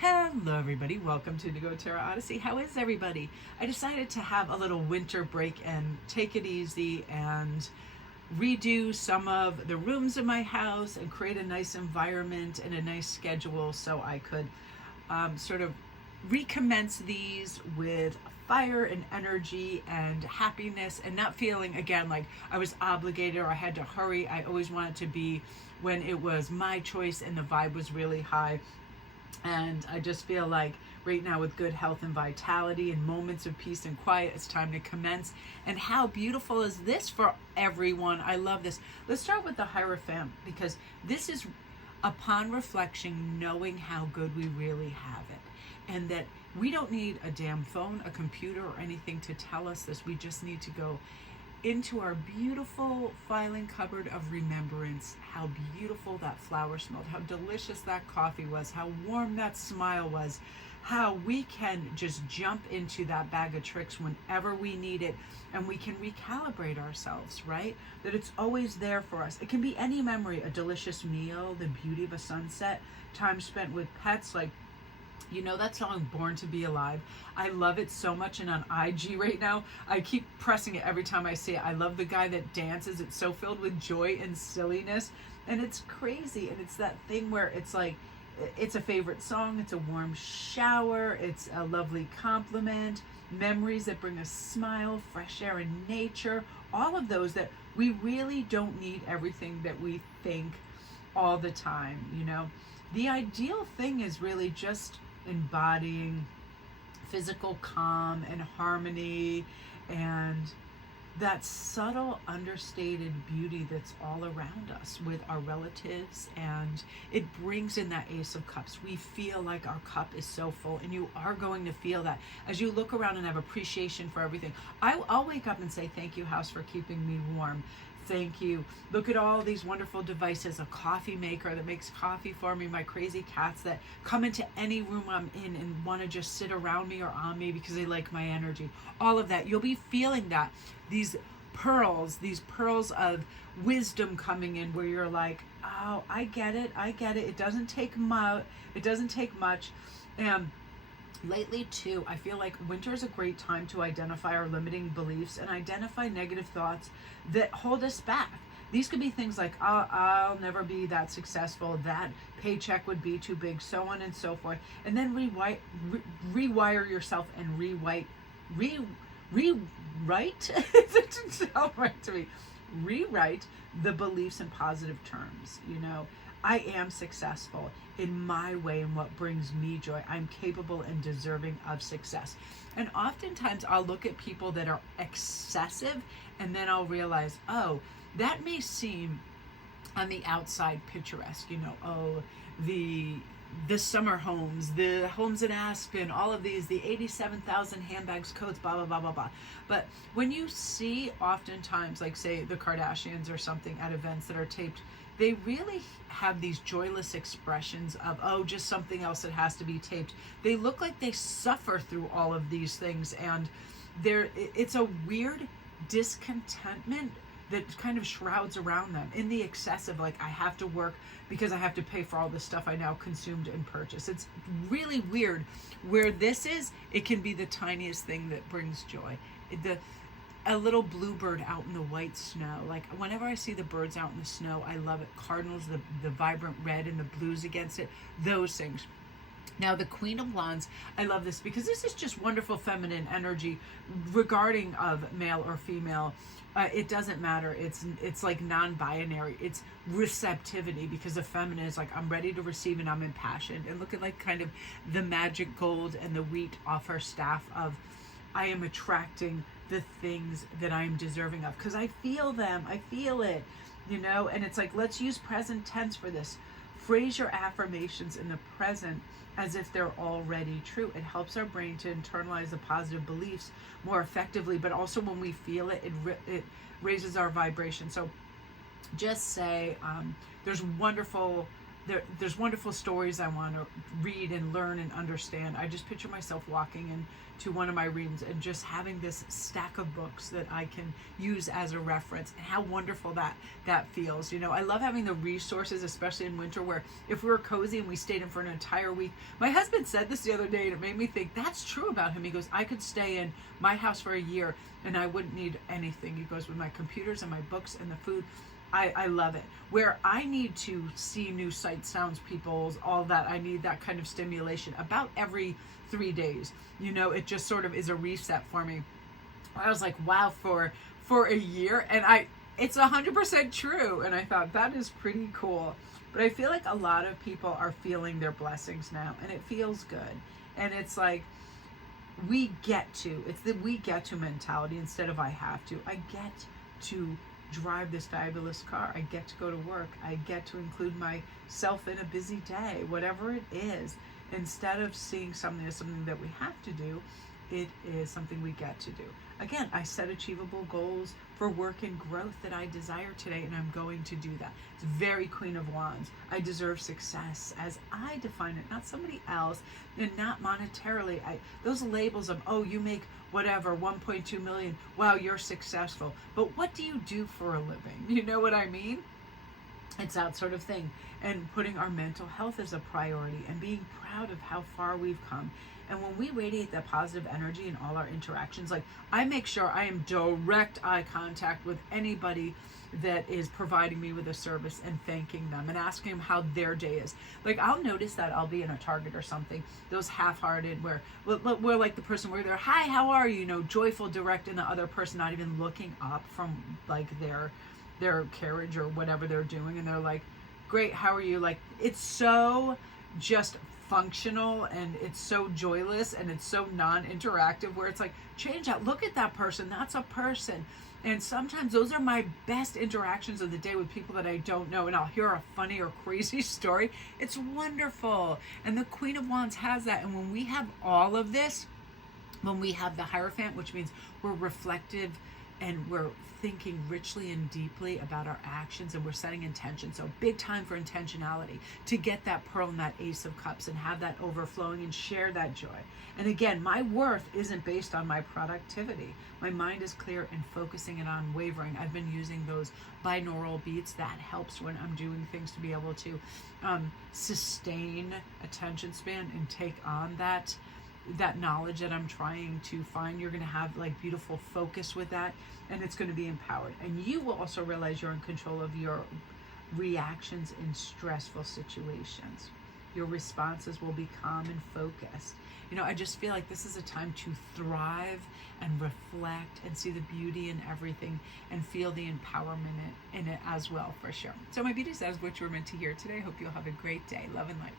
Hello everybody, welcome to Go Terra Odyssey. How is everybody? I decided to have a little winter break and take it easy and redo some of the rooms in my house and create a nice environment and a nice schedule so I could sort of recommence these with fire and energy and happiness and not feeling again like I was obligated or I had to hurry. I always wanted to be when it was my choice and the vibe was really high. And I just feel like right now, with good health and vitality and moments of peace and quiet, it's time to commence. And how beautiful is this for everyone? I love this. Let's start with the Hierophant, because this is upon reflection, knowing how good we really have it. And that we don't need a damn phone, a computer, or anything to tell us this. We just need to go into our beautiful filing cupboard of remembrance, how beautiful that flower smelled, how delicious that coffee was, how warm that smile was, how we can just jump into that bag of tricks whenever we need it, and we can recalibrate ourselves, right? That it's always there for us. It can be any memory, a delicious meal, the beauty of a sunset, time spent with pets, like that song Born to Be Alive? I love it so much, and on IG right now, I keep pressing it every time I see it. I love the guy that dances. It's so filled with joy and silliness, and it's crazy, and it's that thing where it's like, it's a favorite song, it's a warm shower, it's a lovely compliment, memories that bring a smile, fresh air in nature, all of those that we really don't need everything that we think all the time. The ideal thing is really just embodying physical calm and harmony and that subtle understated beauty that's all around us with our relatives, and it brings in that Ace of Cups. We feel like our cup is so full, and you are going to feel that as you look around and have appreciation for everything. I'll wake up and say, thank you, house, for keeping me warm. Thank you. Look at all these wonderful devices, a coffee maker that makes coffee for me, my crazy cats that come into any room I'm in and want to just sit around me or on me because they like my energy. All of that. You'll be feeling that. These pearls of wisdom coming in where you're like, oh, I get it. It doesn't take much. And lately too, I feel like winter is a great time to identify our limiting beliefs and identify negative thoughts that hold us back. These could be things like, I'll never be that successful, that paycheck would be too big, so on and so forth. And then rewire yourself and rewrite. It didn't sound right to me. Rewrite the beliefs in positive terms. I am successful in my way and what brings me joy. I'm capable and deserving of success. And oftentimes I'll look at people that are excessive, and then I'll realize, oh, that may seem on the outside picturesque, the summer homes, the homes in Aspen, all of these, the 87,000 handbags, coats, blah, blah, blah, blah, blah. But when you see oftentimes, like say the Kardashians or something at events that are taped, they really have these joyless expressions of, oh, just something else that has to be taped. They look like they suffer through all of these things, and it's a weird discontentment that kind of shrouds around them in the excessive, like, I have to work because I have to pay for all this stuff I now consumed and purchased. It's really weird. Where this is, it can be the tiniest thing that brings joy. A little bluebird out in the white snow. Like, whenever I see the birds out in the snow, I love it. Cardinals, the vibrant red and the blues against it, those things. Now, the Queen of Wands, I love this because this is just wonderful feminine energy regarding of male or female. It doesn't matter. It's like non-binary. It's receptivity, because the feminine is like, I'm ready to receive and I'm impassioned. And look at like kind of the magic gold and the wheat off her staff of, I am attracting the things that I'm deserving of because I feel them. I feel it, and it's like, let's use present tense for this. Phrase your affirmations in the present as if they're already true. It helps our brain to internalize the positive beliefs more effectively, but also when we feel it, it raises our vibration. So just say, there's wonderful there's wonderful stories I want to read and learn and understand. I just picture myself walking into one of my readings and just having this stack of books that I can use as a reference, and how wonderful that feels. I love having the resources, especially in winter, where if we were cozy and we stayed in for an entire week. My husband said this the other day, and it made me think that's true about him. He goes, I could stay in my house for a year and I wouldn't need anything. He goes, with my computers and my books and the food, I love it. Where I need to see new sights, sounds, peoples, all that, I need that kind of stimulation about every 3 days. It just sort of is a reset for me. I was like, wow, for a year, and it's 100% true. And I thought that is pretty cool. But I feel like a lot of people are feeling their blessings now, and it feels good. And it's like, it's the we get to mentality instead of I have to. I get to drive this fabulous car. I get to go to work. I get to include myself in a busy day, whatever it is. Instead of seeing something as something that we have to do, it is something we get to do. Again, I set achievable goals for work and growth that I desire today, and I'm going to do that. It's very Queen of Wands. I deserve success as I define it, not somebody else, and not monetarily. Those labels of, oh, you make whatever, 1.2 million, wow, you're successful. But what do you do for a living? You know what I mean? It's that sort of thing. And putting our mental health as a priority and being proud of how far we've come. And when we radiate that positive energy in all our interactions, like I make sure I am direct eye contact with anybody that is providing me with a service and thanking them and asking them how their day is. Like I'll notice that I'll be in a Target or something, those half-hearted where like the person where they're, hi, how are you? Joyful, direct, and the other person not even looking up from like their carriage or whatever they're doing, and they're like, great, how are you? Like it's so just functional, and it's so joyless, and it's so non-interactive, where it's like, change that, look at that person, that's a person. And sometimes those are my best interactions of the day with people that I don't know, and I'll hear a funny or crazy story. It's wonderful. And the Queen of Wands has that. And when we have all of this, when we have the Hierophant, which means we're reflective and we're thinking richly and deeply about our actions, and we're setting intention. So big time for intentionality, to get that pearl and that Ace of Cups and have that overflowing and share that joy. And again, my worth isn't based on my productivity. My mind is clear and focusing and unwavering. I've been using those binaural beats. That helps when I'm doing things to be able to sustain attention span and take on that knowledge that I'm trying to find. You're going to have like beautiful focus with that, and it's going to be empowered. And you will also realize you're in control of your reactions in stressful situations. Your responses will be calm and focused. I just feel like this is a time to thrive and reflect and see the beauty in everything and feel the empowerment in it as well, for sure. So my beauty says what you were meant to hear today. Hope you'll have a great day. Love and light.